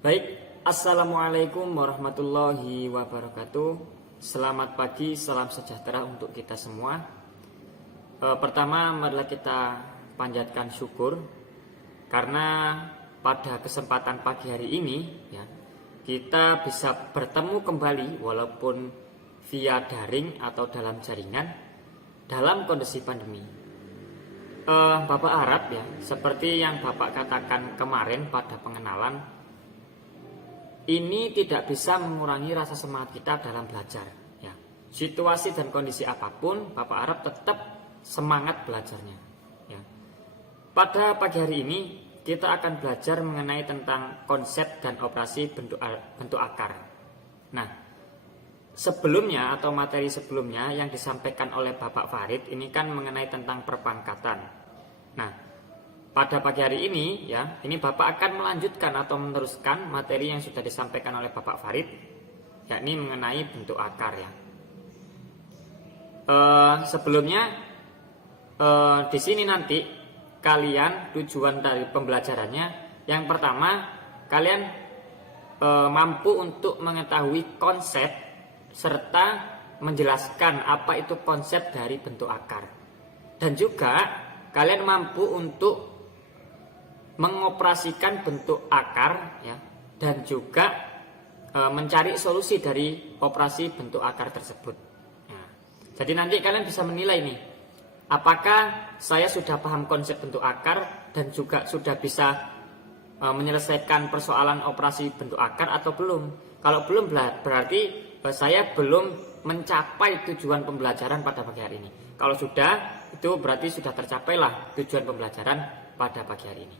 Baik, Assalamualaikum warahmatullahi wabarakatuh. Selamat pagi, salam sejahtera untuk kita semua. Pertama, marilah kita panjatkan syukur karena pada kesempatan pagi hari ini ya, kita bisa bertemu kembali walaupun via daring atau dalam jaringan dalam kondisi pandemi. Bapak harap ya, seperti yang Bapak katakan kemarin pada pengenalan, ini tidak bisa mengurangi rasa semangat kita dalam belajar ya. Situasi dan kondisi apapun, Bapak harap tetap semangat belajarnya ya. Pada pagi hari ini kita akan belajar mengenai tentang konsep dan operasi bentuk akar. Nah, sebelumnya atau materi sebelumnya yang disampaikan oleh Bapak Farid ini kan mengenai tentang perpangkatan. Nah, pada pagi hari ini ya, ini Bapak akan melanjutkan atau meneruskan materi yang sudah disampaikan oleh Bapak Farid, yakni mengenai bentuk akar ya. Sebelumnya di sini nanti kalian tujuan dari pembelajarannya yang pertama kalian mampu untuk mengetahui konsep serta menjelaskan apa itu konsep dari bentuk akar, dan juga kalian mampu untuk mengoperasikan bentuk akar ya, dan juga mencari solusi dari operasi bentuk akar tersebut. Nah, jadi nanti kalian bisa menilai nih, apakah saya sudah paham konsep bentuk akar dan juga sudah bisa menyelesaikan persoalan operasi bentuk akar atau belum. Kalau belum, berarti saya belum mencapai tujuan pembelajaran pada pagi hari ini. Kalau sudah, itu berarti sudah tercapailah tujuan pembelajaran pada pagi hari ini.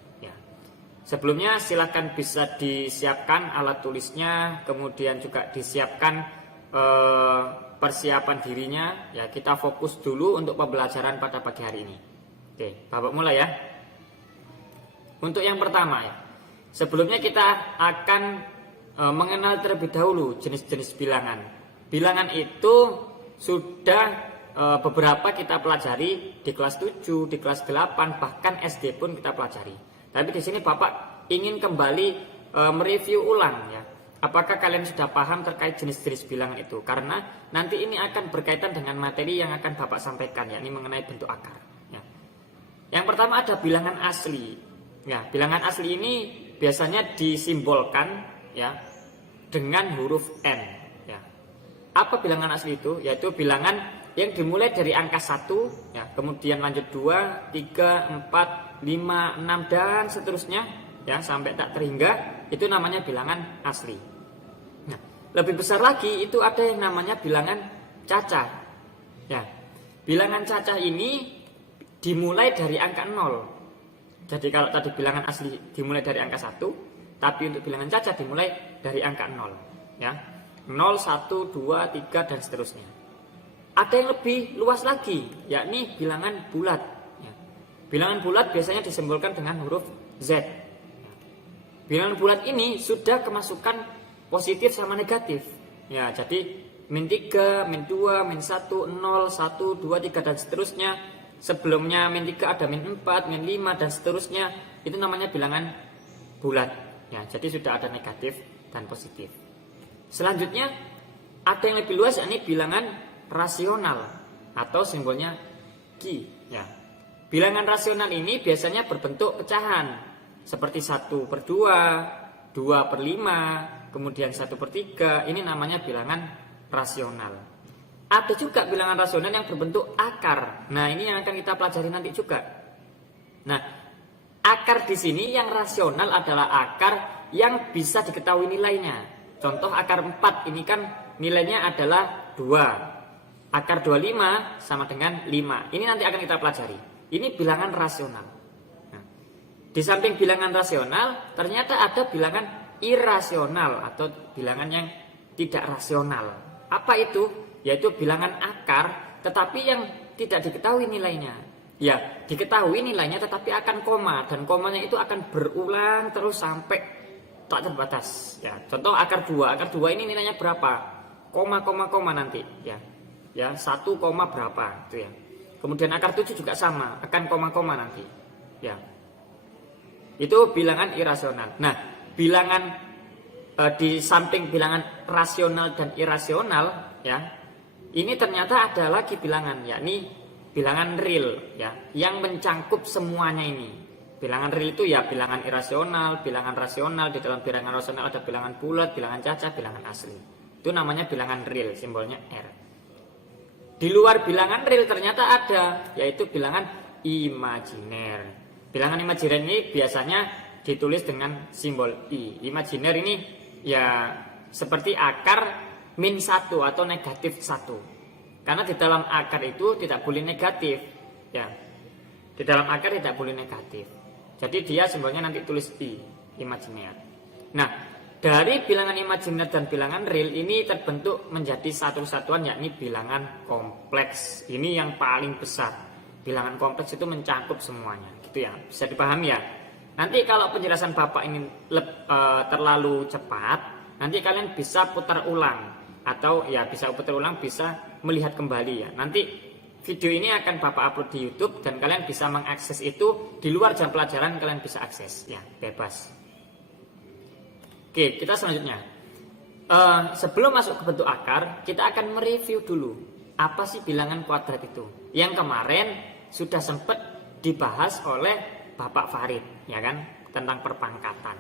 Sebelumnya silahkan bisa disiapkan alat tulisnya, kemudian juga disiapkan persiapan dirinya ya. Kita fokus dulu untuk pembelajaran pada pagi hari ini. Oke, Bapak mulai ya. Untuk yang pertama ya, sebelumnya kita akan mengenal terlebih dahulu jenis-jenis bilangan. Bilangan itu sudah beberapa kita pelajari di kelas 7, di kelas 8, bahkan SD pun kita pelajari. Tapi di sini Bapak ingin kembali mereview ulang ya. Apakah kalian sudah paham terkait jenis-jenis bilangan itu? Karena nanti ini akan berkaitan dengan materi yang akan Bapak sampaikan, yakni mengenai bentuk akar. Ya. Yang pertama ada bilangan asli. Ya, bilangan asli ini biasanya disimbolkan ya dengan huruf N. Ya. Apa bilangan asli itu? Yaitu bilangan yang dimulai dari angka 1, ya, kemudian lanjut 2, 3, 4, 5, 6 dan seterusnya ya sampai tak terhingga, itu namanya bilangan asli. Nah, lebih besar lagi itu ada yang namanya bilangan cacah. Ya. Bilangan cacah ini dimulai dari angka 0. Jadi kalau tadi bilangan asli dimulai dari angka 1, tapi untuk bilangan cacah dimulai dari angka 0 ya. 0, 1, 2, 3 dan seterusnya. Ada yang lebih luas lagi, yakni bilangan bulat. Bilangan bulat biasanya disimbolkan dengan huruf Z. Bilangan bulat ini sudah kemasukan positif sama negatif. Ya, jadi min 3, min 2, min 1, 0, 1, 2, 3 dan seterusnya. Sebelumnya min 3 ada min 4, min 5 dan seterusnya. Itu namanya bilangan bulat. Ya, jadi sudah ada negatif dan positif. Selanjutnya ada yang lebih luas, yakni bilangan rasional atau simbolnya Q ya. Bilangan rasional ini biasanya berbentuk pecahan seperti 1/2, 2/5, kemudian 1/3. Ini namanya bilangan rasional. Ada juga bilangan rasional yang berbentuk akar. Nah, ini yang akan kita pelajari nanti juga. Nah, akar di sini yang rasional adalah akar yang bisa diketahui nilainya. Contoh akar 4 ini kan nilainya adalah 2. Akar 25 sama dengan 5. Ini nanti akan kita pelajari. Ini bilangan rasional. Nah, di samping bilangan rasional, ternyata ada bilangan irasional atau bilangan yang tidak rasional. Apa itu? Yaitu bilangan akar, tetapi yang tidak diketahui nilainya. Ya, diketahui nilainya tetapi akan koma, dan komanya itu akan berulang terus sampai tak terbatas. Ya, contoh akar 2. Akar 2 ini nilainya berapa? Koma nanti. Ya 1, berapa itu ya. Kemudian akar 7 juga sama, akan koma nanti. Ya. Itu bilangan irasional. Nah, bilangan di samping bilangan rasional dan irasional ya, ini ternyata ada lagi bilangan, yakni bilangan real ya, yang mencangkup semuanya ini. Bilangan real itu ya bilangan irasional, bilangan rasional. Di dalam bilangan rasional ada bilangan bulat, bilangan cacat, bilangan asli. Itu namanya bilangan real, simbolnya R. Di luar bilangan real ternyata ada, yaitu bilangan imajiner. Bilangan imajiner ini biasanya ditulis dengan simbol I. Imajiner ini ya seperti akar min 1 atau negatif 1. Karena di dalam akar itu tidak boleh negatif ya. Di dalam akar tidak boleh negatif. Jadi dia simbolnya nanti tulis I, imajiner. Nah, dari bilangan imajiner dan bilangan real ini terbentuk menjadi satu kesatuan, yakni bilangan kompleks. Ini yang paling besar. Bilangan kompleks itu mencakup semuanya, gitu ya. Bisa dipahami ya. Nanti kalau penjelasan Bapak ini terlalu cepat, nanti kalian bisa putar ulang atau ya bisa putar ulang, bisa melihat kembali ya. Nanti video ini akan Bapak upload di YouTube dan kalian bisa mengakses itu di luar jam pelajaran, kalian bisa akses ya, bebas. Oke, kita selanjutnya. Sebelum masuk ke bentuk akar, kita akan mereview dulu apa sih bilangan kuadrat itu. Yang kemarin sudah sempat dibahas oleh Bapak Farid, ya kan, tentang perpangkatan.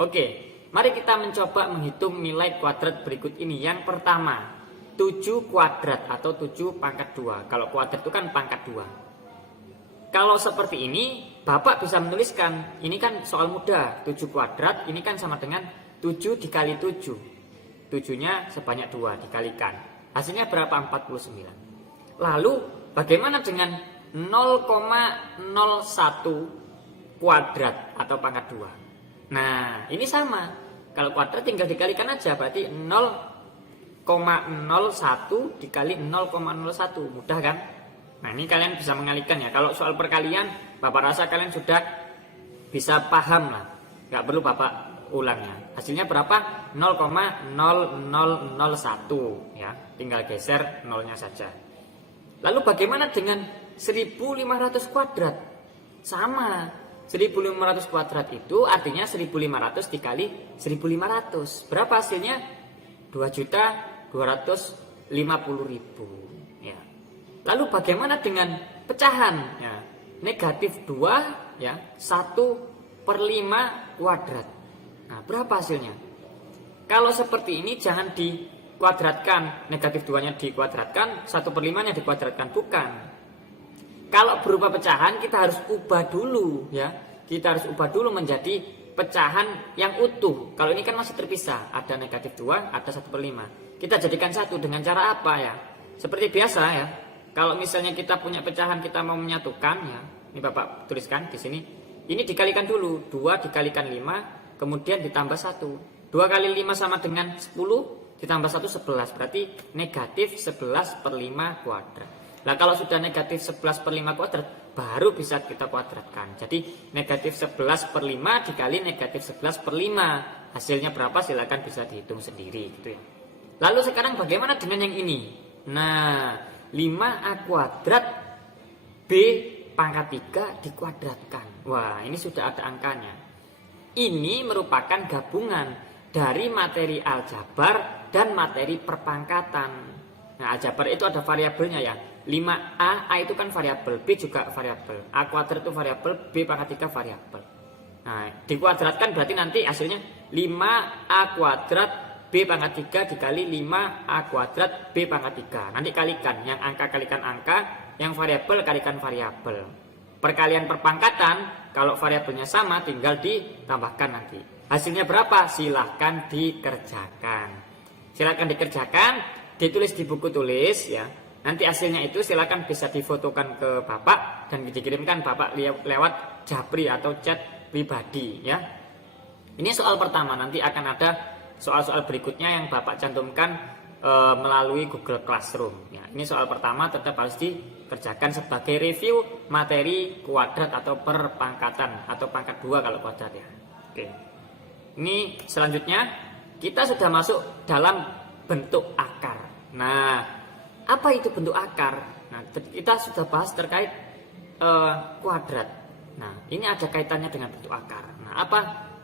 Oke, mari kita mencoba menghitung nilai kuadrat berikut ini. Yang pertama, 7 kuadrat atau 7 pangkat 2. Kalau kuadrat itu kan pangkat 2. Kalau seperti ini, Bapak bisa menuliskan, ini kan soal mudah, 7 kuadrat, ini kan sama dengan 7 dikali 7. 7-nya sebanyak 2 dikalikan. Hasilnya berapa? 49. Lalu, bagaimana dengan 0,01 kuadrat atau pangkat 2? Nah, ini sama. Kalau kuadrat tinggal dikalikan aja, berarti 0,01 dikali 0,01. Mudah kan? Nah, ini kalian bisa mengalihkan ya. Kalau soal perkalian, Bapak rasa kalian sudah bisa paham lah. Nggak perlu Bapak ulangnya. Hasilnya berapa? 0,0001 ya. Tinggal geser nolnya saja. Lalu bagaimana dengan 1500 kuadrat? Sama. 1500 kuadrat itu artinya 1500 dikali 1500. Berapa hasilnya? 2.250.000. Lalu bagaimana dengan pecahan? Ya, negatif 2 ya, 1/5 kuadrat. Nah, berapa hasilnya? Kalau seperti ini jangan dikuadratkan, negatif 2-nya dikuadratkan, 1/5-nya dikuadratkan, bukan. Kalau berupa pecahan kita harus ubah dulu ya. Kita harus ubah dulu menjadi pecahan yang utuh. Kalau ini kan masih terpisah, ada negatif 2, ada 1/5. Kita jadikan satu dengan cara apa ya? Seperti biasa ya. Kalau misalnya kita punya pecahan, kita mau menyatukan ya. Ini Bapak tuliskan di sini. Ini dikalikan dulu, 2 dikalikan 5, kemudian ditambah 1. 2 kali 5 sama dengan 10, ditambah 1 11. Berarti negatif 11/5 kuadrat. Nah, kalau sudah negatif 11/5 kuadrat, baru bisa kita kuadratkan. Jadi negatif 11/5 dikali negatif 11/5. Hasilnya berapa? Silakan bisa dihitung sendiri gitu ya. Lalu sekarang bagaimana dengan yang ini? Nah, 5A kuadrat B pangkat 3 dikuadratkan. Wah, ini sudah ada angkanya. Ini merupakan gabungan dari materi aljabar dan materi perpangkatan. Nah, aljabar itu ada variabelnya ya. 5A, A itu kan variabel, B juga variabel. A kuadrat itu variabel, B pangkat 3 variabel. Nah, dikuadratkan berarti nanti hasilnya 5A kuadrat B pangkat 3 dikali 5A kuadrat B pangkat 3. Nanti kalikan, yang angka kalikan angka, yang variabel kalikan variabel. Perkalian perpangkatan, kalau variabelnya sama tinggal ditambahkan nanti. Hasilnya berapa? Silahkan dikerjakan. Silahkan dikerjakan, ditulis di buku tulis ya. Nanti hasilnya itu silahkan bisa difotokan ke Bapak dan dikirimkan Bapak lewat Japri atau chat pribadi ya. Ini soal pertama, nanti akan ada soal-soal berikutnya yang Bapak cantumkan melalui Google Classroom ya. Ini soal pertama tetap harus dikerjakan sebagai review materi kuadrat atau perpangkatan atau pangkat 2 kalau kuadrat ya. Oke. Ini selanjutnya kita sudah masuk dalam bentuk akar. Nah, apa itu bentuk akar? Nah, kita sudah bahas terkait kuadrat. Nah, ini ada kaitannya dengan bentuk akar. Nah, apa?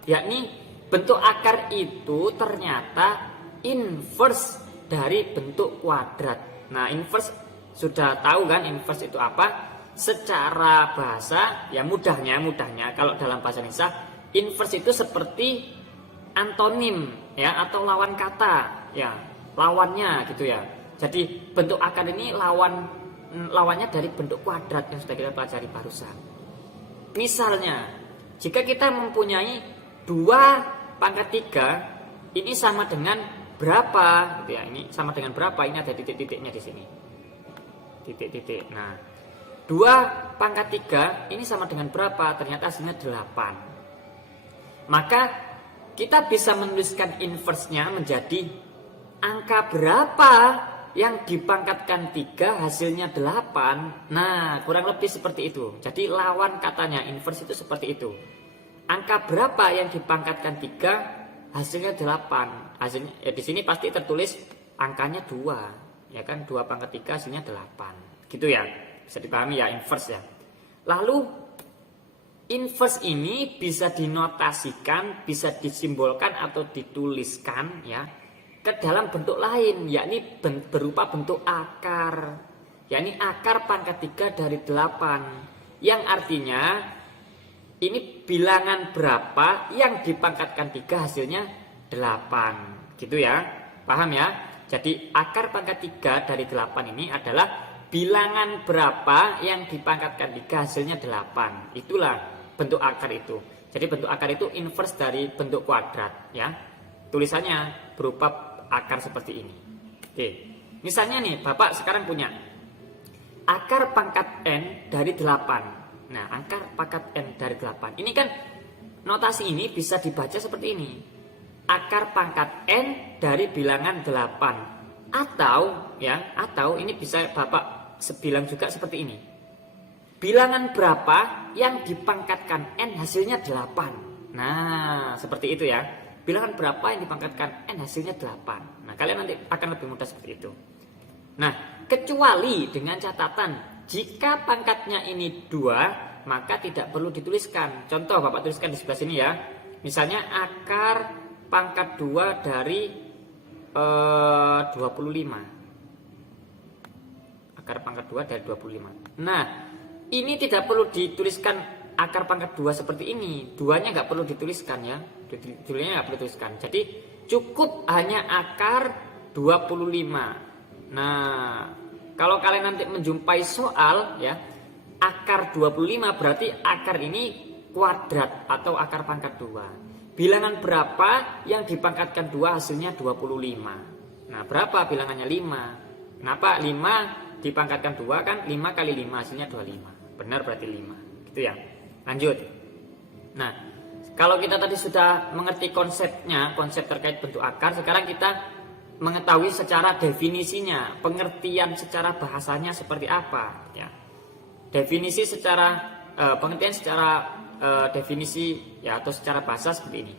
Yakni bentuk akar itu ternyata inverse dari bentuk kuadrat. Nah, inverse sudah tahu kan inverse itu apa? Secara bahasa ya mudahnya kalau dalam bahasa Indonesia inverse itu seperti antonim ya atau lawan kata ya, lawannya gitu ya. Jadi bentuk akar ini lawannya dari bentuk kuadrat yang sudah kita pelajari barusan. Misalnya jika kita mempunyai 2/3 ini sama dengan berapa gitu ya. Ini sama dengan berapa? Ini ada titik-titiknya di sini. Titik-titik. Nah, 2/3 ini sama dengan berapa? Ternyata hasilnya 8. Maka kita bisa menuliskan inverse-nya menjadi angka berapa yang dipangkatkan 3 hasilnya 8. Nah, kurang lebih seperti itu. Jadi lawan katanya inverse itu seperti itu. Angka berapa yang dipangkatkan 3 hasilnya 8. Hasilnya ya di sini pasti tertulis angkanya 2. Ya kan 2/3 hasilnya 8. Gitu ya. Bisa dipahami ya inverse ya. Lalu inverse ini bisa dinotasikan, bisa disimbolkan atau dituliskan ya ke dalam bentuk lain, yakni berupa bentuk akar, yakni akar pangkat 3 dari 8, yang artinya ini bilangan berapa yang dipangkatkan 3 hasilnya 8, gitu ya, paham ya? Jadi akar pangkat 3 dari 8 ini adalah bilangan berapa yang dipangkatkan 3 hasilnya 8, itulah bentuk akar itu. Jadi bentuk akar itu inverse dari bentuk kuadrat ya, tulisannya berupa akar seperti ini. Oke, misalnya nih Bapak sekarang punya akar pangkat N dari 8. Nah, akar pangkat N dari 8 ini kan notasi ini bisa dibaca seperti ini. Akar pangkat N dari bilangan 8. Atau ini bisa Bapak bilang juga seperti ini. Bilangan berapa yang dipangkatkan N hasilnya 8. Nah, seperti itu ya. Bilangan berapa yang dipangkatkan N hasilnya 8. Nah, kalian nanti akan lebih mudah seperti itu. Nah, kecuali dengan catatan jika pangkatnya ini 2, maka tidak perlu dituliskan. Contoh Bapak tuliskan di sebelah sini ya. Misalnya akar pangkat 2 dari 25. Akar pangkat 2 dari 25. Nah, ini tidak perlu dituliskan akar pangkat 2 seperti ini. 2-nya nggak perlu dituliskan ya. Dulunya nggak perlu dituliskan. Jadi cukup hanya akar 25. Nah, kalau kalian nanti menjumpai soal ya, akar 25 berarti akar ini kuadrat atau akar pangkat 2. Bilangan berapa yang dipangkatkan 2 hasilnya 25. Nah, berapa bilangannya 5. Kenapa 5 dipangkatkan 2 kan 5 kali 5 hasilnya 25. Benar berarti 5. Gitu ya. Lanjut. Nah, kalau kita tadi sudah mengerti konsepnya, konsep terkait bentuk akar, sekarang kita mengetahui secara definisinya, pengertian secara bahasanya seperti apa ya. Definisi secara pengertian secara definisi ya atau secara bahasa seperti ini.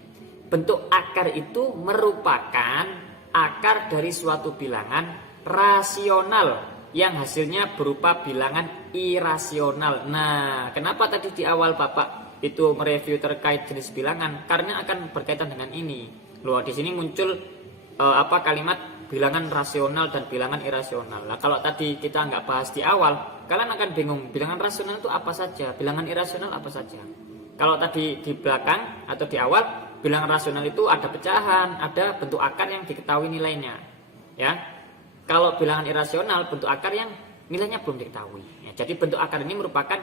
Bentuk akar itu merupakan akar dari suatu bilangan rasional yang hasilnya berupa bilangan irasional. Nah, kenapa tadi di awal Bapak itu mereview terkait jenis bilangan? Karena akan berkaitan dengan ini. Loh, di sini muncul kalimat bilangan rasional dan bilangan irasional. Nah, kalau tadi kita nggak bahas di awal, kalian akan bingung bilangan rasional itu apa saja, bilangan irasional apa saja. Kalau tadi di belakang atau di awal, bilangan rasional itu ada pecahan, ada bentuk akar yang diketahui nilainya. Ya. Kalau bilangan irasional, bentuk akar yang nilainya belum diketahui. Ya, jadi bentuk akar ini merupakan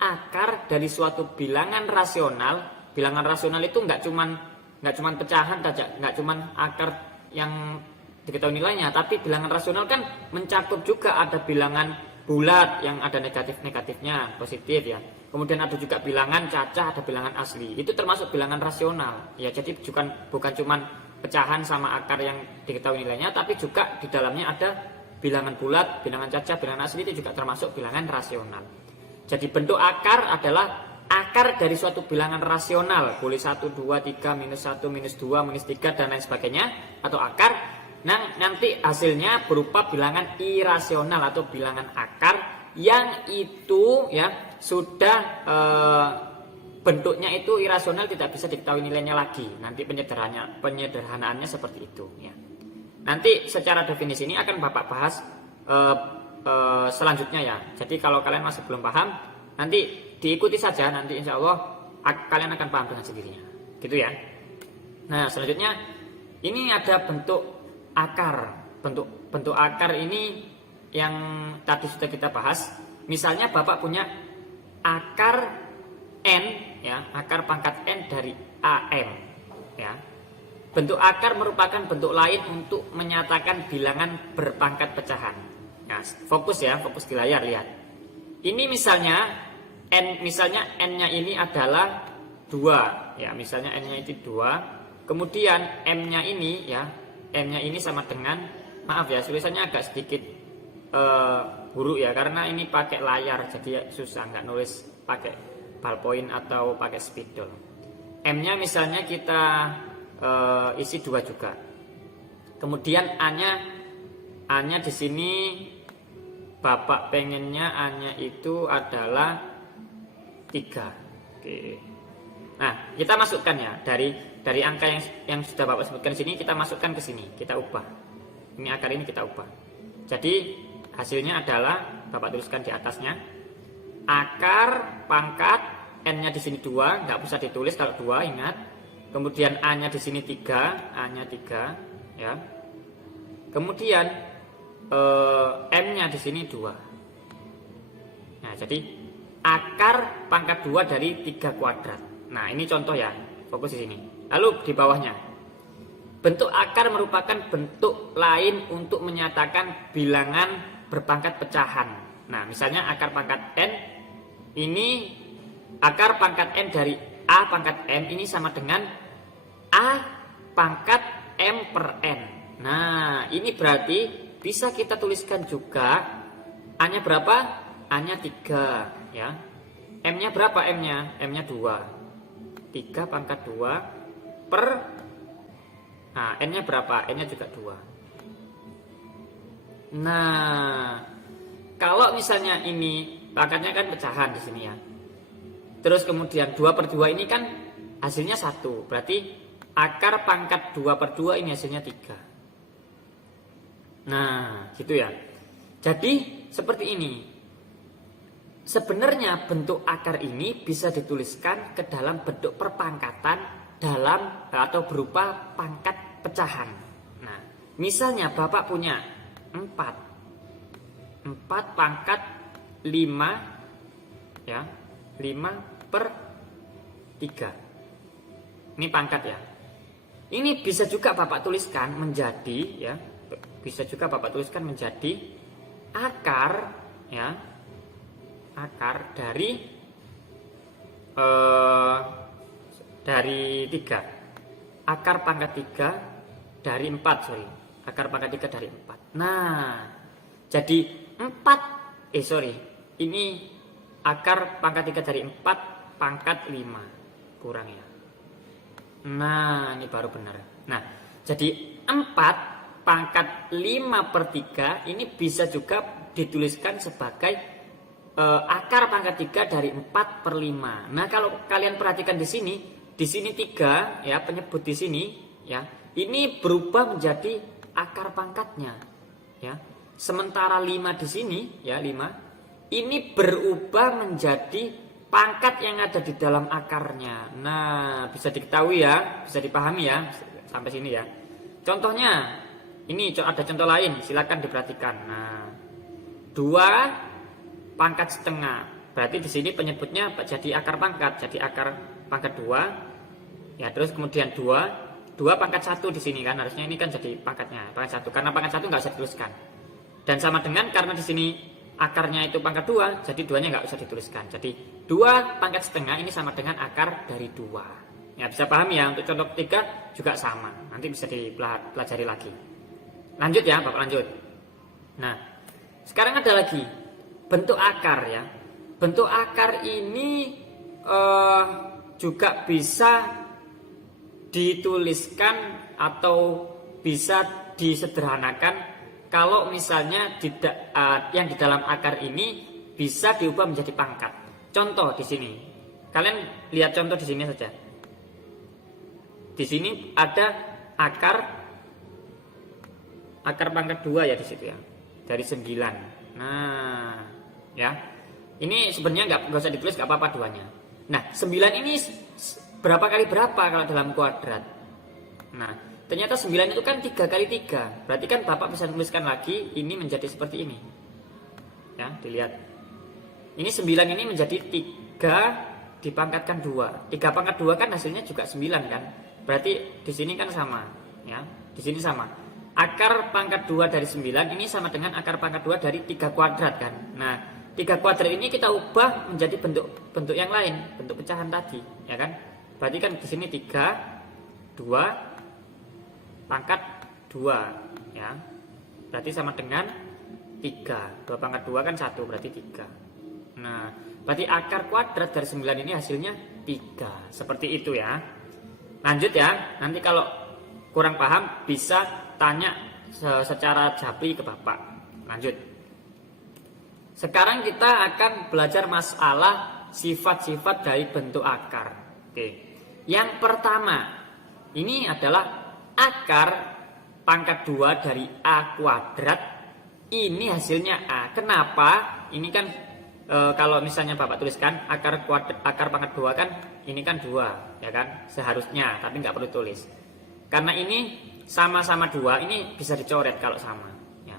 akar dari suatu bilangan rasional. Bilangan rasional itu nggak cuman pecahan saja, nggak cuman akar yang diketahui nilainya, tapi bilangan rasional kan mencakup juga ada bilangan bulat yang ada negatif-negatifnya, positif ya. Kemudian ada juga bilangan cacah, ada bilangan asli. Itu termasuk bilangan rasional. Ya, jadi bukan cuman pecahan sama akar yang diketahui nilainya, tapi juga di dalamnya ada bilangan bulat, bilangan cacah, bilangan asli, itu juga termasuk bilangan rasional. Jadi bentuk akar adalah akar dari suatu bilangan rasional, boleh 1, 2, 3, minus 1, minus 2, minus 3 dan lain sebagainya, atau akar. Nah, nanti hasilnya berupa bilangan irasional atau bilangan akar yang itu ya sudah bentuknya itu irasional, tidak bisa diketahui nilainya lagi. Nanti penyederhanaannya seperti itu ya. Nanti secara definisi ini akan Bapak bahas selanjutnya ya. Jadi kalau kalian masih belum paham, nanti diikuti saja, nanti insya Allah kalian akan paham dengan sendirinya. Gitu ya. Nah, selanjutnya ini ada bentuk akar. Bentuk akar ini yang tadi sudah kita bahas. Misalnya Bapak punya akar N ya, akar pangkat N dari AM ya. Bentuk akar merupakan bentuk lain untuk menyatakan bilangan berpangkat pecahan. Nah, fokus di layar, lihat. Ini misalnya N-nya ini adalah 2 ya, misalnya N-nya itu 2. Kemudian M-nya ini ya, M-nya ini sama dengan, maaf ya, tulisannya agak sedikit buruk ya, karena ini pakai layar jadi susah, nggak nulis pakai ballpoint atau pakai spidol. M-nya misalnya kita isi 2 juga. Kemudian A-nya di sini Bapak pengennya A-nya itu adalah 3. Oke. Nah, kita masukkan ya dari angka yang sudah Bapak sebutkan di sini, kita masukkan ke sini, kita ubah. Ini akar ini kita ubah. Jadi hasilnya adalah Bapak tuliskan di atasnya akar pangkat N-nya di sini 2, nggak usah ditulis kalau 2, ingat. Kemudian A-nya di sini 3, A-nya 3 ya. Kemudian M-nya di sini 2. Nah, jadi akar pangkat 2 dari 3 kuadrat. Nah, ini contoh ya. Fokus di sini. Lalu di bawahnya. Bentuk akar merupakan bentuk lain untuk menyatakan bilangan berpangkat pecahan. Nah, misalnya akar pangkat N ini, akar pangkat N dari A pangkat M ini sama dengan A pangkat M per N. Nah, ini berarti bisa kita tuliskan juga A-nya berapa? A-nya 3 ya. M-nya berapa M-nya? M-nya 2. 3 pangkat 2 per, nah, N-nya berapa? N-nya juga 2. Nah, kalau misalnya ini pangkatnya kan pecahan di sini ya. Terus kemudian 2 per 2 ini kan hasilnya 1. Berarti akar pangkat 2 per 2 ini hasilnya 3. Nah, gitu ya. Jadi seperti ini. Sebenarnya bentuk akar ini bisa dituliskan ke dalam bentuk perpangkatan dalam atau berupa pangkat pecahan. Nah, misalnya Bapak punya 4 pangkat 5 ya, 5 per 3. Ini pangkat ya. Ini bisa juga Bapak tuliskan menjadi ya, bisa juga Bapak tuliskan menjadi akar ya, akar dari 3. Akar pangkat 3 dari 4, sorry. Akar pangkat 3 dari 4. Nah, jadi 4 ini akar pangkat 3 dari 4 pangkat 5. Kurang ya. Nah, ini baru benar. Nah, jadi 4 pangkat 5 per 3 ini bisa juga dituliskan sebagai akar pangkat 3 dari 4 per 5. Nah, kalau kalian perhatikan di sini 3 ya, penyebut di sini ya, ini berubah menjadi akar pangkatnya ya. Sementara 5 di sini ya, 5 ini berubah menjadi pangkat yang ada di dalam akarnya. Nah, bisa diketahui ya, bisa dipahami ya sampai sini ya. Contohnya ini ada contoh lain, silakan diperhatikan. Nah, 2 pangkat setengah. Berarti di sini penyebutnya jadi akar pangkat, jadi akar pangkat 2. Ya, terus kemudian 2 pangkat 1 di sini kan, harusnya ini kan jadi pangkatnya, pangkat 1. Karena pangkat 1 nggak usah dituliskan. Dan sama dengan karena di sini akarnya itu pangkat 2, jadi 2-nya nggak usah dituliskan. Jadi 2 pangkat setengah ini sama dengan akar dari 2. Ya, bisa paham ya, untuk contoh ketiga juga sama. Nanti bisa dipelajari lagi. Lanjut ya, Bapak lanjut. Nah, sekarang ada lagi bentuk akar ya. Bentuk akar ini juga bisa dituliskan atau bisa disederhanakan kalau misalnya yang di dalam akar ini bisa diubah menjadi pangkat. Contoh di sini, kalian lihat contoh di sini saja. Di sini ada akar pangkat 2 ya di situ ya. Dari 9. Nah, ya. Ini sebenarnya nggak usah ditulis, nggak apa-apa duanya. Nah, 9 ini berapa kali berapa kalau dalam kuadrat? Nah, ternyata 9 itu kan 3 kali 3. Berarti kan Bapak bisa tuliskan lagi ini menjadi seperti ini. Ya, dilihat. Ini 9 ini menjadi 3 dipangkatkan 2. 3 pangkat 2 kan hasilnya juga 9 kan? Berarti di sini kan sama, ya. Di sini sama. Akar pangkat 2 dari 9 ini sama dengan akar pangkat 2 dari 3 kuadrat kan. Nah, 3 kuadrat ini kita ubah menjadi bentuk yang lain, bentuk pecahan tadi, ya kan? Berarti kan di sini 3 2 pangkat 2, ya. Berarti sama dengan 3. 2 pangkat 2 kan 1, berarti 3. Nah, berarti akar kuadrat dari 9 ini hasilnya 3. Seperti itu ya. Lanjut ya. Nanti kalau kurang paham bisa tanya secara japri ke Bapak. Lanjut. Sekarang kita akan belajar masalah sifat-sifat dari bentuk akar. Oke. Yang pertama, ini adalah akar pangkat 2 dari A kuadrat. Ini hasilnya A. Kenapa? Ini kan kalau misalnya Bapak tuliskan akar pangkat 2 kan ini kan 2, ya kan? Seharusnya, tapi nggak perlu tulis. Karena ini sama-sama 2, ini bisa dicoret kalau sama, ya.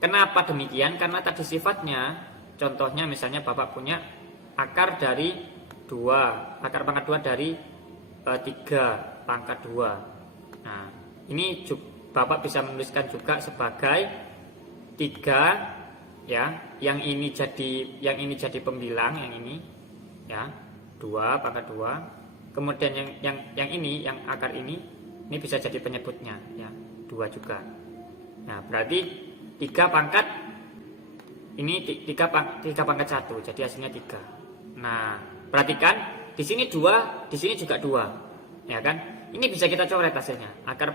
Kenapa demikian? Karena tadi sifatnya, contohnya misalnya Bapak punya akar dari 2, akar pangkat 2 dari 3 pangkat 2. Nah, ini Bapak bisa menuliskan juga sebagai 3, ya, yang ini jadi pembilang, yang ini, ya, 2 pangkat 2. Kemudian yang ini, yang akar ini bisa jadi penyebutnya, ya, 2 juga. Nah, berarti 3 pangkat ini 3 pangkat 1, jadi hasilnya 3. Nah, perhatikan di sini 2, di sini juga 2, ya kan? Ini bisa kita coret hasilnya. Akar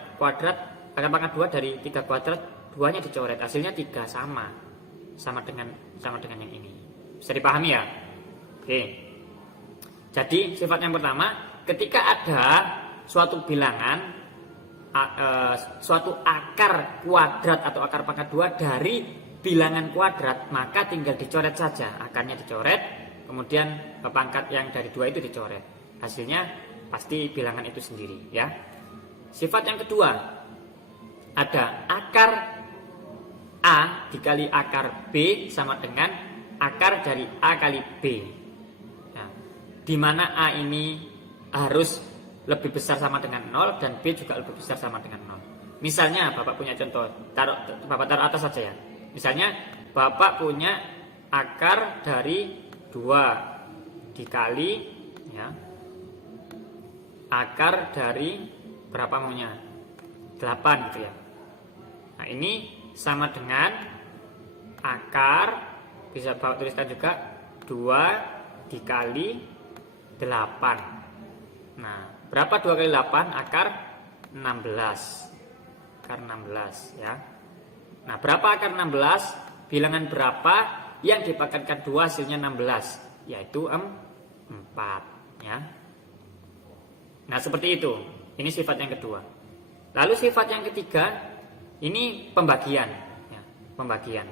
pangkat 2 dari 3 kuadrat, 2-nya dicoret, hasilnya 3, sama dengan yang ini. Bisa dipahami ya? Oke. Jadi sifat yang pertama, ketika ada suatu bilangan, suatu akar kuadrat atau akar pangkat 2 dari bilangan kuadrat, maka tinggal dicoret saja. Akarnya dicoret, kemudian pangkat yang dari 2 itu dicoret. Hasilnya pasti bilangan itu sendiri, ya. Sifat yang kedua, ada akar A dikali akar B sama dengan akar dari A kali B. Nah, di mana A ini harus lebih besar sama dengan 0 dan B juga lebih besar sama dengan 0. Misalnya Bapak punya contoh, Bapak taruh atas saja ya. Misalnya Bapak punya akar dari 2 dikali, ya, akar dari berapa maunya? 8 gitu ya. Nah, ini sama dengan akar, bisa Bapak tuliskan juga 2 dikali 8. Nah, berapa 2 kali 8? Akar 16. Akar 16, ya. Nah, berapa akar 16? Bilangan berapa yang dipangkatkan 2 hasilnya 16? Yaitu 4, ya. Nah, seperti itu. Ini sifat yang kedua. Lalu sifat yang ketiga, ini pembagian, ya, pembagian.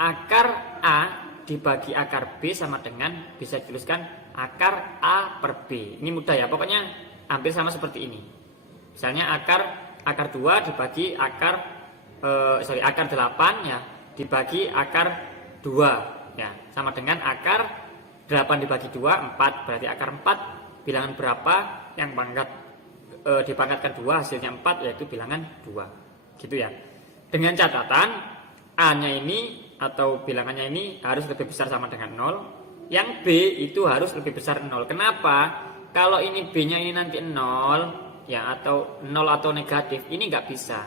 Akar A dibagi akar B sama dengan, bisa dituliskan akar A per B. Ini mudah ya, pokoknya hampir sama seperti ini. Misalnya akar 2 dibagi akar 8 ya, dibagi akar 2 ya, sama dengan akar 8 dibagi 2, 4. Berarti akar 4 bilangan berapa yang dipangkatkan 2 hasilnya 4, yaitu bilangan 2. Gitu ya. Dengan catatan A-nya ini atau bilangannya ini harus lebih besar sama dengan 0. Yang B itu harus lebih besar 0. Kenapa? Kalau ini B-nya ini nanti 0 ya, atau 0 atau negatif, ini nggak bisa.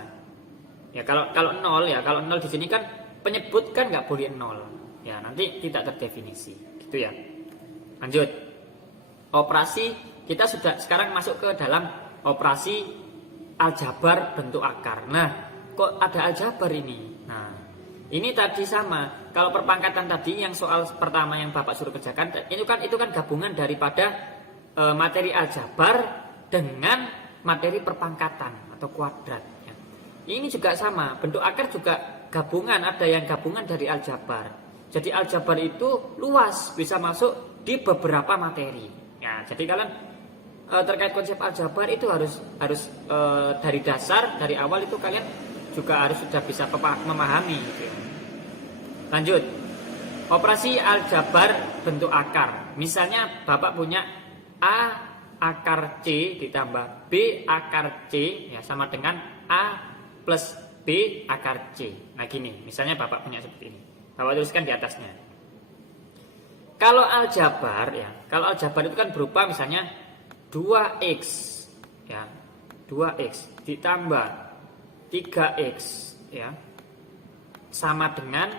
Ya, kalau 0 ya, kalau 0 di sini kan penyebut kan nggak boleh 0. Ya, nanti tidak terdefinisi. Gitu ya. Lanjut. Operasi, kita sudah sekarang masuk ke dalam operasi aljabar bentuk akar. Nah, kok ada aljabar ini? Nah, Ini tadi sama. Kalau perpangkatan tadi yang soal pertama yang Bapak suruh kerjakan, itu kan gabungan daripada materi aljabar dengan materi perpangkatan atau kuadrat. Ya. Ini juga sama. Bentuk akar juga gabungan. Ada yang gabungan dari aljabar. Jadi aljabar itu luas, bisa masuk di beberapa materi. Ya, jadi kalian terkait konsep aljabar itu harus dari dasar, dari awal itu kalian juga harus sudah bisa memahami gitu ya. Lanjut, operasi aljabar bentuk akar. Misalnya Bapak punya A akar C ditambah B akar C ya sama dengan A plus B akar C. Nah gini, misalnya Bapak punya seperti ini. Bapak tuliskan di atasnya. Kalau aljabar itu kan berupa misalnya 2x ya. 2x ditambah 3x ya. Sama dengan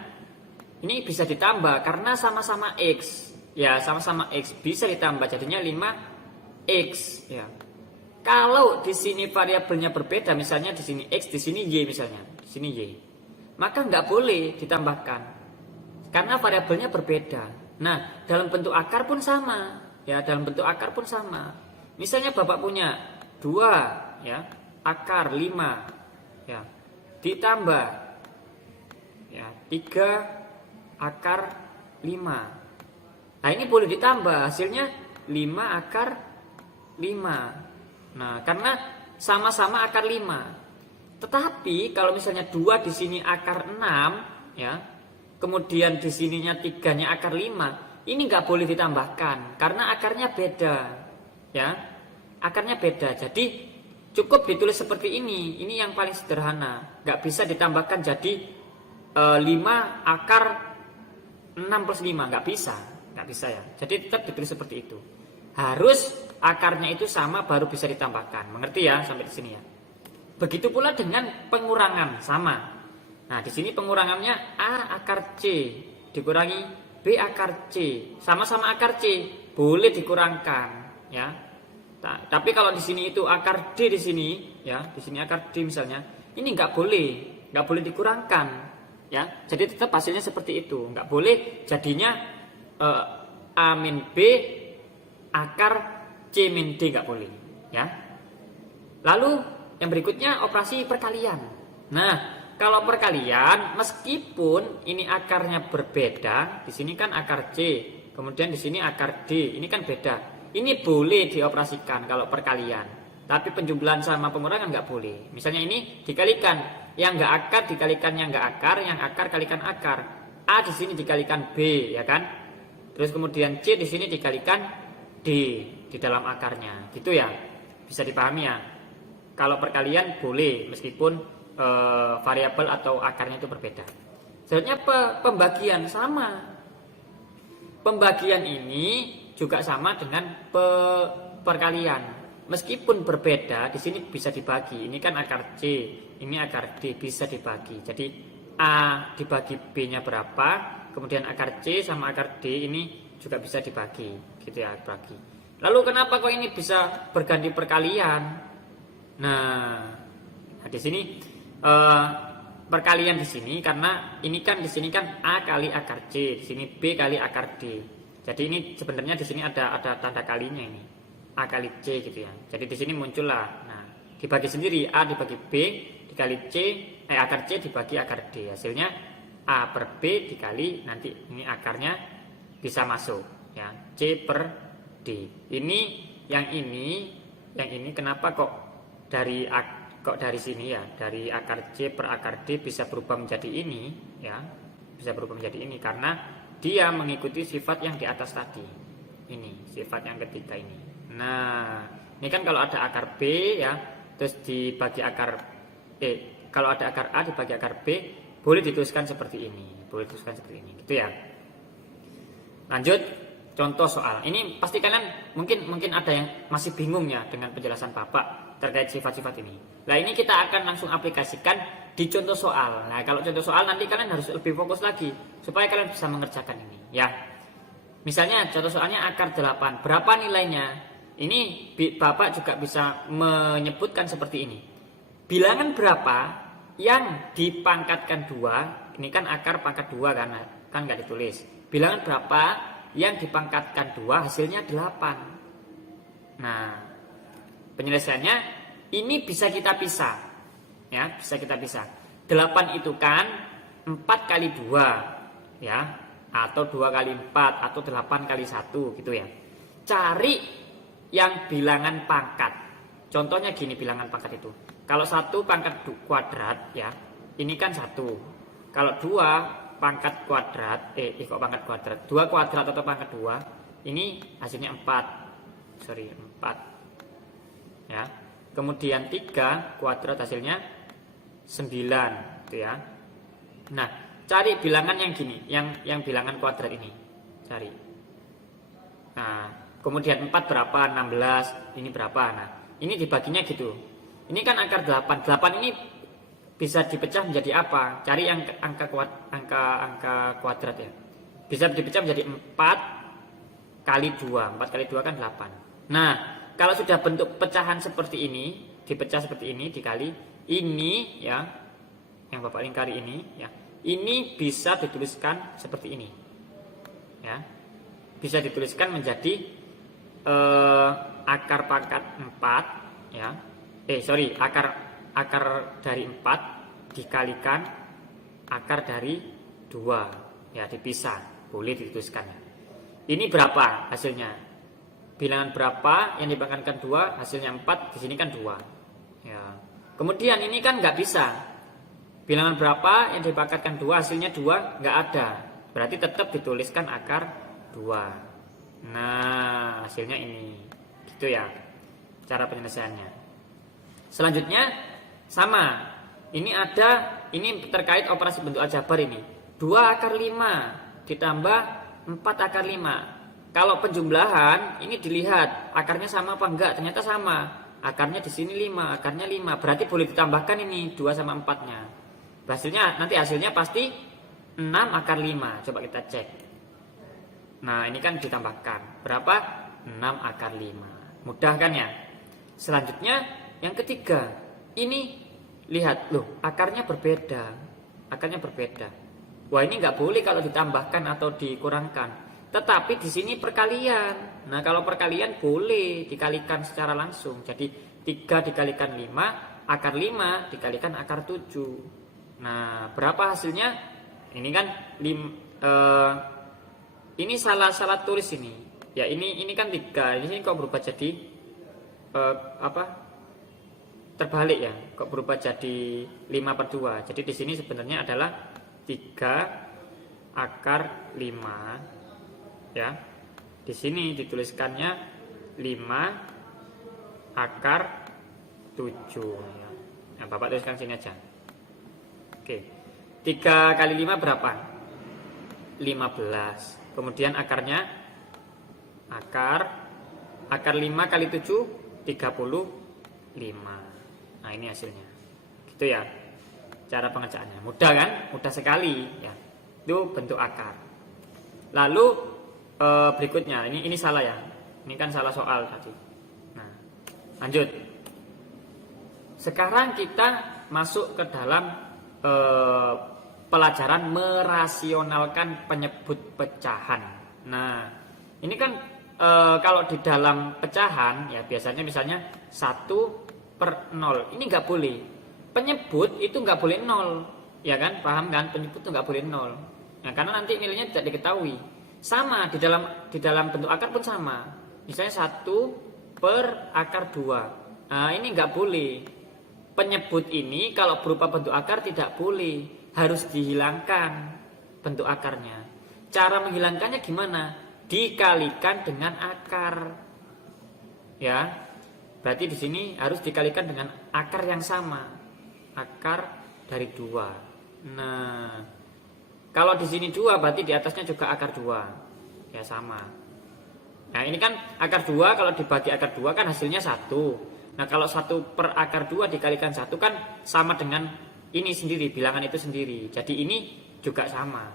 ini bisa ditambah karena sama-sama x. Ya, sama-sama x bisa ditambah jadinya 5x ya. Kalau di sini variabelnya berbeda, misalnya di sini x, di sini y misalnya, di sini y. Maka nggak boleh ditambahkan. Karena variabelnya berbeda. Nah, dalam bentuk akar pun sama. Ya, dalam bentuk akar pun sama. Misalnya Bapak punya 2 ya, akar 5 ya. Ditambah ya, 3 akar 5. Nah, ini boleh ditambah, hasilnya 5 akar 5. Nah, karena sama-sama akar 5. Tetapi kalau misalnya 2 di sini akar 6 ya. Kemudian di sininya 3-nya akar 5, ini nggak boleh ditambahkan karena akarnya beda. Ya. Akarnya beda. Jadi cukup ditulis seperti ini. Ini yang paling sederhana. Nggak bisa ditambahkan jadi 5 akar 6 plus 5, nggak bisa ya. Jadi tetap ditulis seperti itu. Harus akarnya itu sama baru bisa ditambahkan. Mengerti ya sampai di sini ya. Begitu pula dengan pengurangan sama. Nah, di sini pengurangannya A akar C dikurangi B akar C, sama-sama akar C, boleh dikurangkan ya. Nah, tapi kalau di sini itu akar D di sini ya, di sini akar D misalnya, ini nggak boleh dikurangkan ya. Jadi tetap hasilnya seperti itu, nggak boleh jadinya A min B akar C min D, nggak boleh ya. Lalu yang berikutnya operasi perkalian. Nah, kalau perkalian meskipun ini akarnya berbeda, di sini kan akar C, kemudian di sini akar D, ini kan beda. Ini boleh dioperasikan kalau perkalian. Tapi penjumlahan sama pengurangan nggak boleh. Misalnya ini dikalikan, yang nggak akar dikalikan yang nggak akar, yang akar kalikan akar. A di sini dikalikan B, ya kan? Terus kemudian C di sini dikalikan D di dalam akarnya, gitu ya. Bisa dipahami ya. Kalau perkalian boleh meskipun variabel atau akarnya itu berbeda. Selanjutnya pembagian sama. Pembagian ini juga sama dengan perkalian. Meskipun berbeda, di sini bisa dibagi. Ini kan akar C, ini akar D, bisa dibagi. Jadi A dibagi B-nya berapa, kemudian akar C sama akar D ini juga bisa dibagi, gitu ya, bagi. Lalu kenapa kok ini bisa berganti perkalian? Nah, di sini perkalian di sini karena ini kan di sini kan A kali akar C, di sini B kali akar D. Jadi ini sebenarnya di sini ada tanda kalinya ini. A kali C gitu ya. Jadi di sini muncullah. Nah, dibagi sendiri A dibagi B dikali C, akar C dibagi akar D. Hasilnya A per B dikali nanti ini akarnya bisa masuk ya. C per D. Ini yang ini kenapa kok dari sini ya, dari akar C per akar D bisa berubah menjadi ini ya, bisa berubah menjadi ini karena dia mengikuti sifat yang di atas tadi. Ini sifat yang ketiga ini. Nah, ini kan kalau ada akar B ya, terus dibagi akar kalau ada akar A dibagi akar B, boleh dituliskan seperti ini, gitu ya. Lanjut contoh soal. Ini pasti kalian mungkin ada yang masih bingung ya dengan penjelasan Bapak terkait sifat-sifat ini. Nah, ini kita akan langsung aplikasikan di contoh soal. Nah, kalau contoh soal nanti kalian harus lebih fokus lagi supaya kalian bisa mengerjakan ini ya. Misalnya contoh soalnya akar 8. Berapa nilainya? Ini Bapak juga bisa menyebutkan seperti ini. Bilangan berapa yang dipangkatkan 2 Ini kan akar pangkat 2 kan nggak ditulis. Bilangan berapa yang dipangkatkan 2 hasilnya 8. Nah, penyelesaiannya ini bisa kita pisah. Ya, bisa kita pisah. 8 itu kan 4 kali 2 ya, atau 2 kali 4 atau 8 kali 1 gitu ya. Cari yang bilangan pangkat. Contohnya gini bilangan pangkat itu. Kalau 1 pangkat kuadrat ya, ini kan 1. Kalau 2 pangkat kuadrat, kok pangkat kuadrat? 2 kuadrat atau pangkat 2, ini hasilnya 4. 4. Ya. Kemudian 3 kuadrat hasilnya 9 gitu ya. Nah, cari bilangan yang gini, yang bilangan kuadrat ini. Cari. Nah, kemudian 4 berapa? 16. Ini berapa? Nah, ini dibaginya gitu. Ini kan akar 8. 8 ini bisa dipecah menjadi apa? Cari yang angka kuadrat ya. Bisa dipecah menjadi 4 kali 2. 4 kali 2 kan 8. Nah, kalau sudah bentuk pecahan seperti ini, dipecah seperti ini dikali ini ya, yang Bapak lingkari ini ya. Ini bisa dituliskan seperti ini. Ya. Bisa dituliskan menjadi akar pangkat 4 ya. Akar dari 4 dikalikan akar dari 2 ya, dipisah, boleh dituliskan. Ini berapa hasilnya? Bilangan berapa yang dipangkatkan 2 hasilnya 4, di sini kan 2 ya. Kemudian ini kan nggak bisa. Bilangan berapa yang dipangkatkan 2 hasilnya 2, nggak ada. Berarti tetap dituliskan akar 2. Nah, hasilnya ini. Gitu ya cara penyelesaiannya. Selanjutnya sama. Ini terkait operasi bentuk aljabar ini. 2 akar 5 ditambah 4 akar 5. Kalau penjumlahan ini dilihat akarnya sama apa enggak? Ternyata sama. Akarnya di sini 5, akarnya 5. Berarti boleh ditambahkan ini 2 sama 4-nya. Nanti hasilnya pasti 6 akar 5. Coba kita cek. Nah, ini kan ditambahkan. Berapa? 6 akar 5. Mudah kan ya? Selanjutnya yang ketiga, ini lihat loh, akarnya berbeda. Wah, ini nggak boleh kalau ditambahkan atau dikurangkan. Tetapi di sini perkalian. Nah, kalau perkalian boleh dikalikan secara langsung. Jadi 3 dikalikan 5, akar 5 dikalikan akar 7. Nah, berapa hasilnya? Ini kan ini salah tulis ini. Ya, ini kan 3. Ini kok berubah jadi terbalik ya, kok berubah jadi 5/2. Jadi di sini sebenarnya adalah 3 akar 5 ya. Di sini dituliskannya 5 akar 7 ya. Nah, Bapak tuliskan sini aja. Oke. 3 kali 5 berapa? 15. Kemudian akarnya akar 5 kali 7 35. Nah, ini hasilnya. Gitu ya. Cara pengerjaannya. Mudah kan? Mudah sekali ya. Itu bentuk akar. Lalu berikutnya, ini salah ya. Ini kan salah soal tadi. Nah, lanjut. Sekarang kita masuk ke dalam pelajaran merasionalkan penyebut pecahan. Nah, ini kan kalau di dalam pecahan ya biasanya misalnya 1/0. Ini nggak boleh. Penyebut itu nggak boleh 0. Ya kan? Paham kan? Penyebut itu nggak boleh 0. Nah, karena nanti nilainya tidak diketahui. Sama di dalam bentuk akar pun sama. Misalnya 1/akar 2. Nah, ini nggak boleh. Penyebut ini kalau berupa bentuk akar tidak boleh. Harus dihilangkan bentuk akarnya. Cara menghilangkannya gimana? Dikalikan dengan akar. Ya. Berarti di sini harus dikalikan dengan akar yang sama. Akar dari 2. Nah, kalau di sini 2 berarti di atasnya juga akar 2. Ya sama. Nah, ini kan akar 2 kalau dibagi akar 2 kan hasilnya 1. Nah, kalau 1/akar 2 dikalikan 1 kan sama dengan ini sendiri, bilangan itu sendiri. Jadi ini juga sama.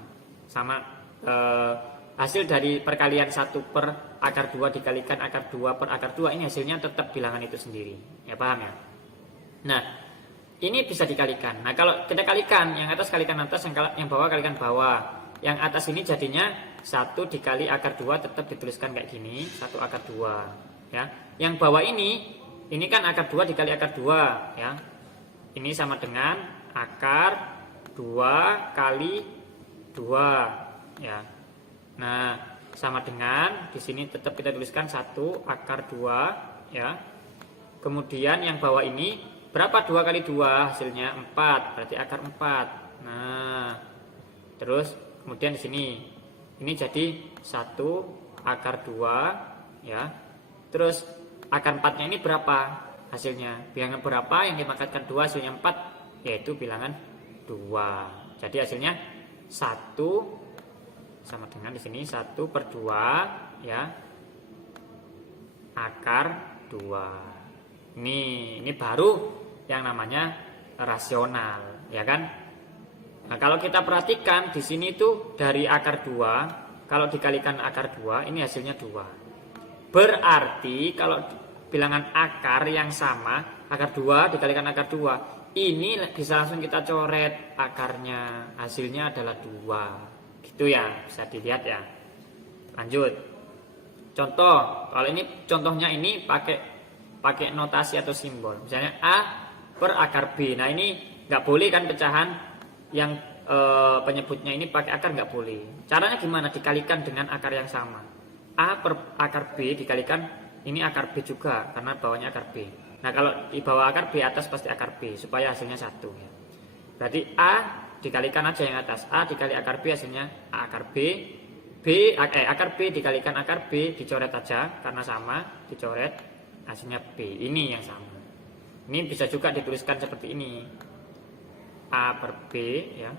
Hasil dari perkalian 1/akar 2 dikalikan akar 2/akar 2 ini hasilnya tetap bilangan itu sendiri. Ya, paham ya? Nah, ini bisa dikalikan. Nah, kalau kita kalikan, yang atas kalikan atas, yang bawah kalikan bawah. Yang atas ini jadinya 1 dikali akar 2, tetap dituliskan kayak gini, 1 akar 2 ya. Yang bawah ini kan akar 2 dikali akar 2 ya. Ini sama dengan akar 2 kali 2 ya. Nah, sama dengan di sini tetap kita tuliskan 1 akar 2 ya. Kemudian yang bawah ini berapa 2 kali 2 hasilnya 4, berarti akar 4. Nah, terus kemudian di sini ini jadi 1 akar 2 ya. Terus akar 4-nya ini berapa hasilnya? Bilangan berapa yang dimakamkan 2 hasilnya 4, yaitu bilangan 2. Jadi hasilnya 1 sama dengan di sini 1/2 ya akar 2. Ini baru yang namanya rasional, ya kan? Nah, kalau kita perhatikan di sini tuh dari akar 2, kalau dikalikan akar 2, ini hasilnya 2. Berarti kalau bilangan akar yang sama, akar 2 dikalikan akar 2, ini bisa langsung kita coret akarnya, hasilnya adalah 2. Gitu ya, bisa dilihat ya. Lanjut. Contoh, kalau ini contohnya ini pakai notasi atau simbol. Misalnya A per akar B. Nah, ini nggak boleh kan pecahan yang penyebutnya ini pakai akar, nggak boleh. Caranya gimana? Dikalikan dengan akar yang sama. A per akar B dikalikan ini akar B juga karena bawahnya akar B. Nah, kalau di bawah akar B, atas pasti akar B supaya hasilnya 1 ya. Berarti A dikalikan aja yang atas, A dikali akar B hasilnya A akar B, akar B dikalikan akar B, dicoret aja karena sama, dicoret hasilnya B, ini yang sama. Ini bisa juga dituliskan seperti ini, A per B ya,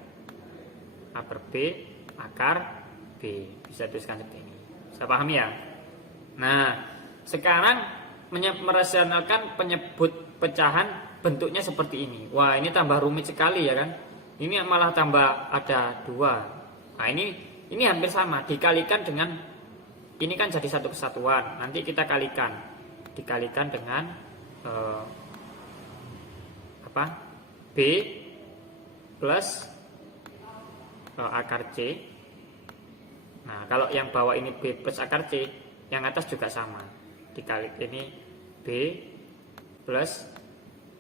A per B akar B, bisa dituliskan seperti ini. Bisa pahami ya? Nah, sekarang merasionalkan penyebut pecahan bentuknya seperti ini. Wah, ini tambah rumit sekali ya kan? Ini malah tambah ada 2. Nah, ini hampir sama, dikalikan dengan ini kan jadi satu kesatuan. Nanti kita dikalikan dengan B plus akar C. Nah, kalau yang bawah ini B plus akar C, yang atas juga sama, dikali ini B plus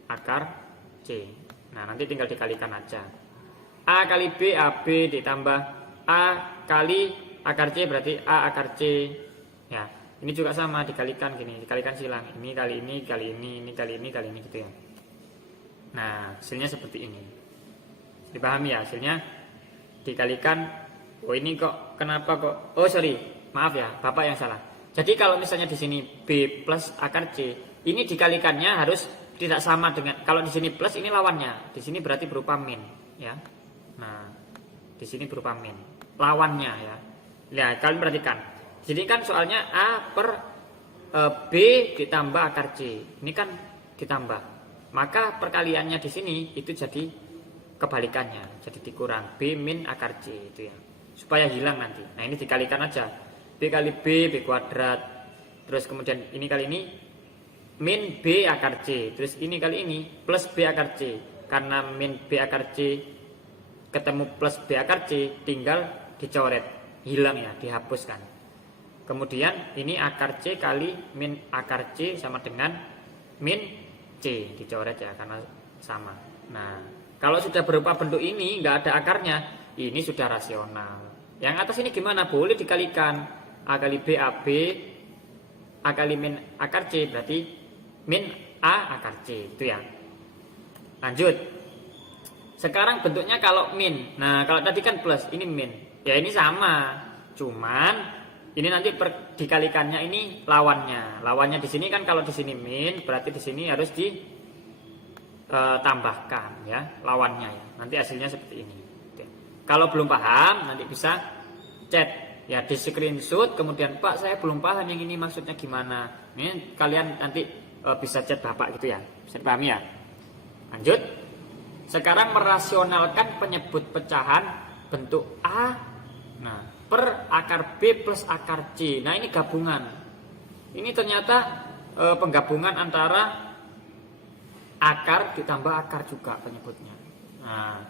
akar C. Nah, nanti tinggal dikalikan aja. A kali B, AB ditambah A kali akar C berarti A akar C. Ya, ini juga sama, dikalikan gini, dikalikan silang. Ini kali ini, kali ini, ini kali ini, kali ini gitu ya. Nah, hasilnya seperti ini. Dipahami ya hasilnya? Dikalikan, oh ini kok, kenapa kok? Oh sorry, maaf ya, Bapak yang salah. Jadi kalau misalnya di sini B plus akar C, ini dikalikannya harus tidak sama dengan, kalau di sini plus ini lawannya, di sini berarti berupa min, ya. Nah, di sini berupa min, lawannya ya. Lihat, kalian perhatikan. Jadi kan soalnya A per B ditambah akar C, ini kan ditambah. Maka perkaliannya di sini itu jadi kebalikannya, jadi dikurang B min akar C itu ya, supaya hilang nanti. Nah, ini dikalikan aja, B kali B kuadrat, terus kemudian ini kali ini min B akar C, terus ini kali ini plus B akar C, karena min B akar C ketemu plus B akar C, tinggal dicoret, hilang ya, dihapuskan. Kemudian ini akar C kali min akar C sama dengan min C, dicoret ya karena sama. Nah, kalau sudah berupa bentuk ini, nggak ada akarnya, ini sudah rasional. Yang atas ini gimana? Boleh dikalikan, A kali B AB, A kali min akar C berarti min A akar C, itu ya. Lanjut. Sekarang bentuknya kalau min. Nah, kalau tadi kan plus, ini min. Ya ini sama. Cuman ini nanti dikalikannya ini lawannya. Lawannya di sini kan kalau di sini min, berarti di sini harus ditambahkan ya lawannya ya. Nanti hasilnya seperti ini. Oke. Kalau belum paham nanti bisa chat ya, di screenshot, kemudian Pak saya belum paham yang ini maksudnya gimana. Ini kalian nanti bisa chat Bapak gitu ya. Bisa dipahami ya. Lanjut. Sekarang merasionalkan penyebut pecahan bentuk A per akar B plus akar C. Nah, ini gabungan. Ini ternyata penggabungan antara akar ditambah akar juga penyebutnya. Nah,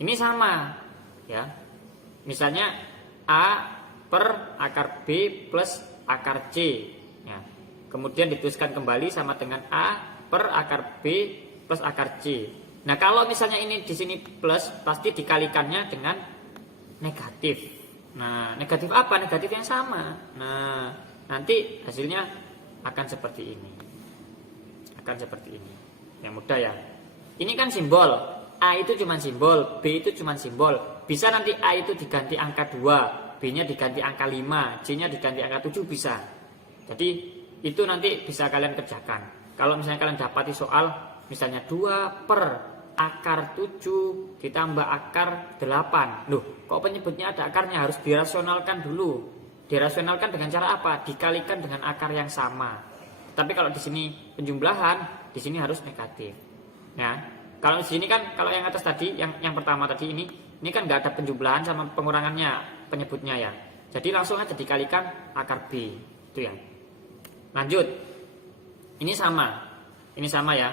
ini sama ya. Misalnya A per akar B plus akar C ya. Kemudian dituliskan kembali sama dengan A per akar B plus akar C. Nah, kalau misalnya ini di sini plus, pasti dikalikannya dengan negatif. Nah, negatif apa? Negatif yang sama. Nah, nanti hasilnya akan seperti ini. Akan seperti ini. Yang mudah ya. Ini kan simbol. A itu cuma simbol, B itu cuma simbol. Bisa nanti A itu diganti angka 2, B-nya diganti angka 5, C-nya diganti angka 7 bisa. Jadi itu nanti bisa kalian kerjakan. Kalau misalnya kalian dapati soal misalnya 2 per akar 7 ditambah akar 8. Loh, kok penyebutnya ada akarnya? Harus dirasionalkan dulu. Dirasionalkan dengan cara apa? Dikalikan dengan akar yang sama. Tapi kalau di sini penjumlahan, di sini harus negatif. Ya. Kalau di sini kan, kalau yang atas tadi, yang pertama tadi ini kan nggak ada penjumlahan sama pengurangannya penyebutnya ya. Jadi langsung aja dikalikan akar B, itu ya. Lanjut. Ini sama ya.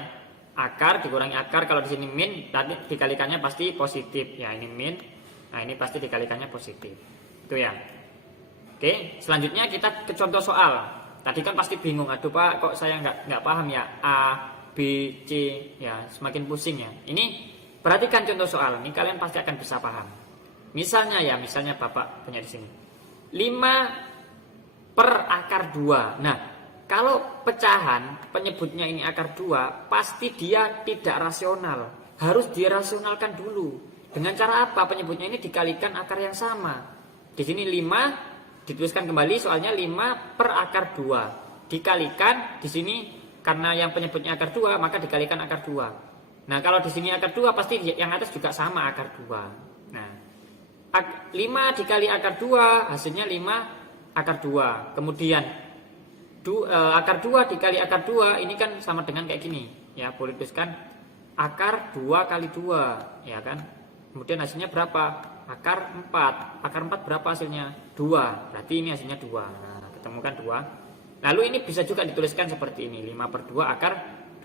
Akar dikurangi akar, kalau di sini min, tadi dikalikannya pasti positif. Ya, ini min. Nah, ini pasti dikalikannya positif. Itu ya. Oke, selanjutnya kita ke contoh soal. Tadi kan pasti bingung, aduh Pak, kok saya nggak paham ya, A, B, C, ya semakin pusing ya. Ini perhatikan contoh soal, ini kalian pasti akan bisa paham. Misalnya Bapak punya di sini 5 per akar 2. Nah, kalau pecahan penyebutnya ini akar 2, pasti dia tidak rasional. Harus dirasionalkan dulu. Dengan cara apa? Penyebutnya ini dikalikan akar yang sama. Di sini 5 dituliskan kembali soalnya 5 per akar 2. Dikalikan di sini karena yang penyebutnya akar 2, maka dikalikan akar 2. Nah, kalau di sini akar 2 pasti yang atas juga sama akar 2. Nah, 5 dikali akar 2 hasilnya 5 akar 2. Kemudian akar 2 dikali akar 2 ini kan sama dengan kayak gini. Ya, boleh tuliskan akar 2 kali 2, ya kan? Kemudian hasilnya berapa? Akar 4. Akar 4 berapa hasilnya? 2. Berarti ini hasilnya 2. Nah, ketemukan 2. Lalu ini bisa juga dituliskan seperti ini. 5 per 2 akar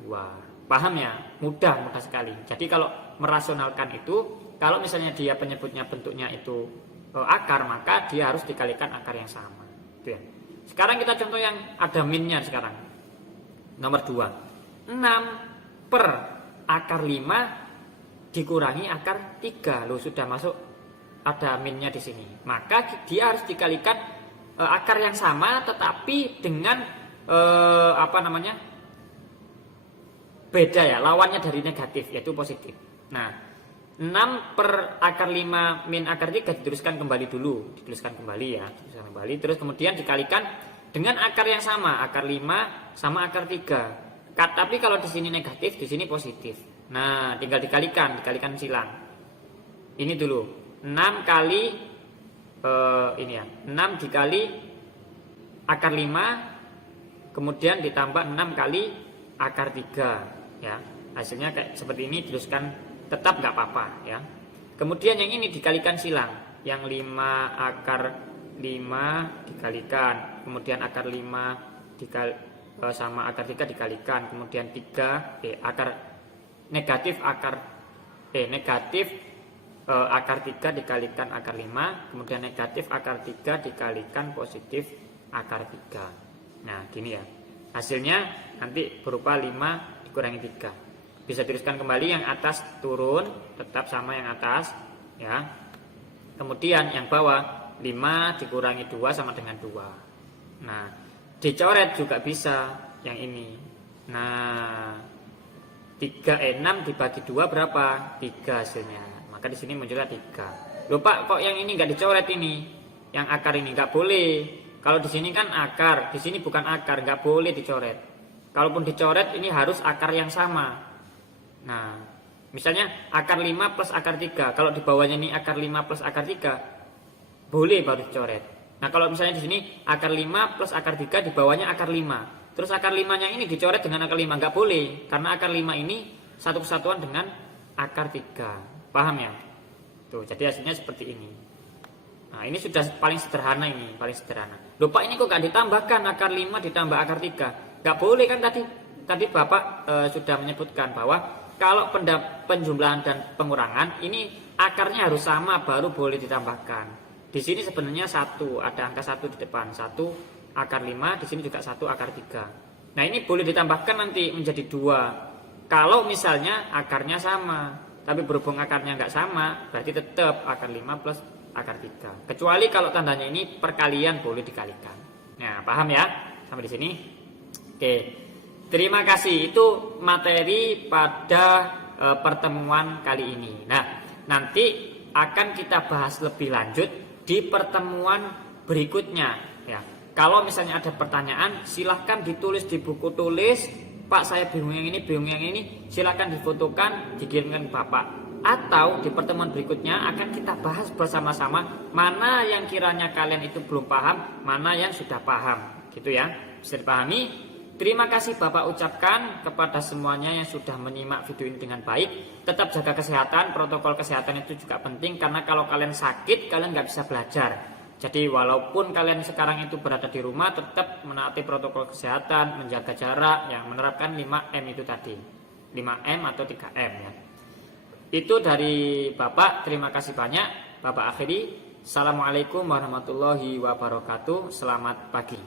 2. Paham ya? Mudah sekali. Jadi kalau merasionalkan itu, kalau misalnya dia penyebutnya bentuknya itu akar, maka dia harus dikalikan akar yang sama. Itu ya. Sekarang kita contoh yang ada minnya sekarang. Nomor 2. 6 per akar 5 dikurangi akar 3. Loh, sudah masuk ada minnya di sini. Maka dia harus dikalikan akar yang sama tetapi dengan beda ya, lawannya dari negatif yaitu positif. Nah, 6 per akar 5 min akar 3 dituliskan kembali dulu. Dituliskan kembali ya, terus kemudian dikalikan dengan akar yang sama, akar 5 sama akar 3. Tapi kalau di sini negatif, di sini positif. Nah, tinggal dikalikan silang. Ini dulu 6 kali 6 dikali akar 5 kemudian ditambah 6 kali akar 3 ya. Hasilnya kayak seperti ini, dituliskan tetap nggak apa-apa ya. Kemudian yang ini dikalikan silang. Yang 5 akar 5 dikalikan, kemudian akar 5 sama akar 3 dikalikan, kemudian 3 akar negatif akar akar 3 dikalikan akar 5, kemudian negatif akar 3 dikalikan positif akar 3. Nah, gini ya. Hasilnya nanti berupa 5 dikurangi 3. Bisa dituliskan kembali, yang atas turun, tetap sama yang atas ya. Kemudian yang bawah 5 dikurangi 2 sama dengan 2. Nah, dicoret juga bisa yang ini. Nah, 6 dibagi 2 berapa? 3 hasilnya. Maka di sini munculnya 3. Loh Pak, kok yang ini nggak dicoret ini? Yang akar ini nggak boleh. Kalau di sini kan akar, di sini bukan akar, nggak boleh dicoret. Kalaupun dicoret ini harus akar yang sama. Nah, misalnya akar 5 plus akar 3. Kalau di bawahnya ini akar 5 plus akar 3, boleh baru dicoret. Nah, kalau misalnya di sini akar 5 plus akar 3, di bawahnya akar 5. Terus akar 5-nya ini dicoret dengan akar 5, nggak boleh. Karena akar 5 ini satu kesatuan dengan akar 3. Paham ya? Tuh, jadi hasilnya seperti ini. Nah, ini sudah paling sederhana ini, paling sederhana. Loh Pak, ini kok gak ditambahkan akar 5 ditambah akar 3? Gak boleh kan tadi? tadi Bapak sudah menyebutkan bahwa kalau penjumlahan dan pengurangan ini akarnya harus sama baru boleh ditambahkan. Di sini sebenarnya satu, ada angka 1 di depan, 1 akar 5, di sini juga 1 akar 3. Nah ini boleh ditambahkan nanti menjadi 2 kalau misalnya akarnya sama. Tapi berhubung akarnya nggak sama, berarti tetap akar 5 plus akar 3. Kecuali kalau tandanya ini perkalian boleh dikalikan. Nah, paham ya? Sampai di sini? Oke. Terima kasih. Itu materi pada pertemuan kali ini. Nah, nanti akan kita bahas lebih lanjut di pertemuan berikutnya ya. Kalau misalnya ada pertanyaan, silahkan ditulis di buku tulis. Pak, saya bingung yang ini, silakan difotokan, dikirimkan ke Bapak. Atau di pertemuan berikutnya akan kita bahas bersama-sama mana yang kiranya kalian itu belum paham, mana yang sudah paham. Gitu ya, bisa dipahami. Terima kasih Bapak ucapkan kepada semuanya yang sudah menyimak video ini dengan baik. Tetap jaga kesehatan, protokol kesehatan itu juga penting. Karena kalau kalian sakit, kalian nggak bisa belajar. Jadi walaupun kalian sekarang itu berada di rumah, tetap menaati protokol kesehatan, menjaga jarak, yang menerapkan 5M itu tadi. 5M atau 3M ya. Itu dari Bapak, terima kasih banyak. Bapak akhiri, Assalamualaikum warahmatullahi wabarakatuh. Selamat pagi.